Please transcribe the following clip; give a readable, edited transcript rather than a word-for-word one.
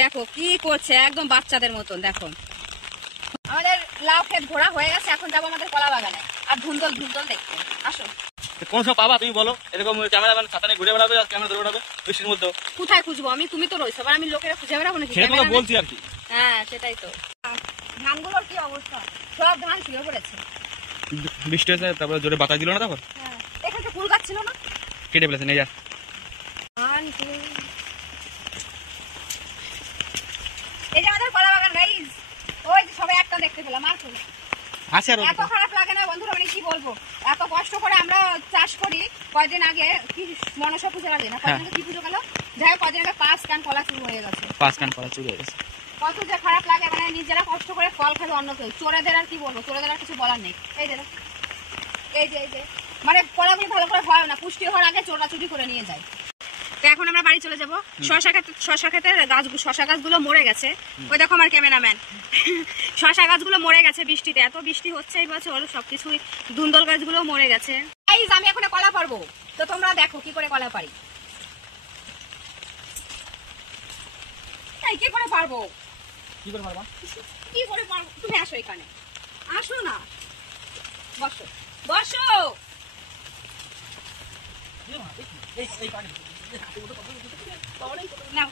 দেখো কি করছে, একদম বাচ্চাদের মতন। দেখো আমাদের লাউ ক্ষেত ঘোরা হয়ে গেছে, এখন যাবো আমাদের কলা বাগানে আর ধুন্দল ধুন্দল দেখতে। আসো। কোন সব পাবা তুমি বলো? এরকম ক্যামেরাম্যান ছাতা নিয়ে ঘুরে বেড়াবে আর ক্যামেরা ধরে বেড়াবে বৃষ্টির মধ্যে। কোথায় খুঁজবো আমি? তুমি তো রয়েছো, আমি লোকেরা খুঁজে বেড়াবো নাকি? সেটা তো বলছি আর কি। হ্যাঁ সেটাই তো। ধানগুলোর কি অবস্থা? সব ধান ছিঁড়ে পড়েছে। বৃষ্টি হয়েছে, তারপরে জোরে বাতাস দিল না, তারপর হ্যাঁ এখানে তো ফুল গাছ ছিল না, কেটে ফেলেছে। নিয়ে যা। এই যে আমাদের কলা বাগান গাইস, ওই যে সবাই একটা দেখতে পেলাম। আর ফুল আছে আর এত খারাপ লাগে না বন্ধুরা, মানে কি বলবো, এত কষ্ট করে আমরা চাষ করি। কয়দিন আগে কি মনসা পুজো লাগে না, কয়দিন আগে কি পুজো গেল, যাই হোক কয়দিন আগে 5 কান কলা চুরি হয়ে গেছে। 5 কান কলা চুরি হয়ে গেছে। কত যে খারাপ লাগে, মানে নিজেরা কষ্ট করে ফল খাবে অন্য কেউ, চোরেদের আর কি বলবো, চোরেদের আর কিছু বলার নেই। এই যে এই যে মানে কলাগুলো ভালো করে হয় না, পুষ্টি হওয়ার আগে চোরা চুরি করে নিয়ে যায়। তো এখন আমরা বাড়ি চলে যাবো। শশা ক্ষেতের শশা গাছগুলো মরে গেছে। ওই দেখো আমার ক্যামেরাম্যান, শশা গাছগুলো মরে গেছে বৃষ্টিতে, এত বৃষ্টি হচ্ছে এই বছর, সবকিছুই ধুন্দল গাছগুলো মরে গেছে। আমি এখন কলা পারবো, তো তোমরা দেখো কি করে কলা পারি। কি করে পারবো? কি করে পারবা? কি করে পারবো? তুমি আসো এখানে, আসো না, বসো বসো। এই নাও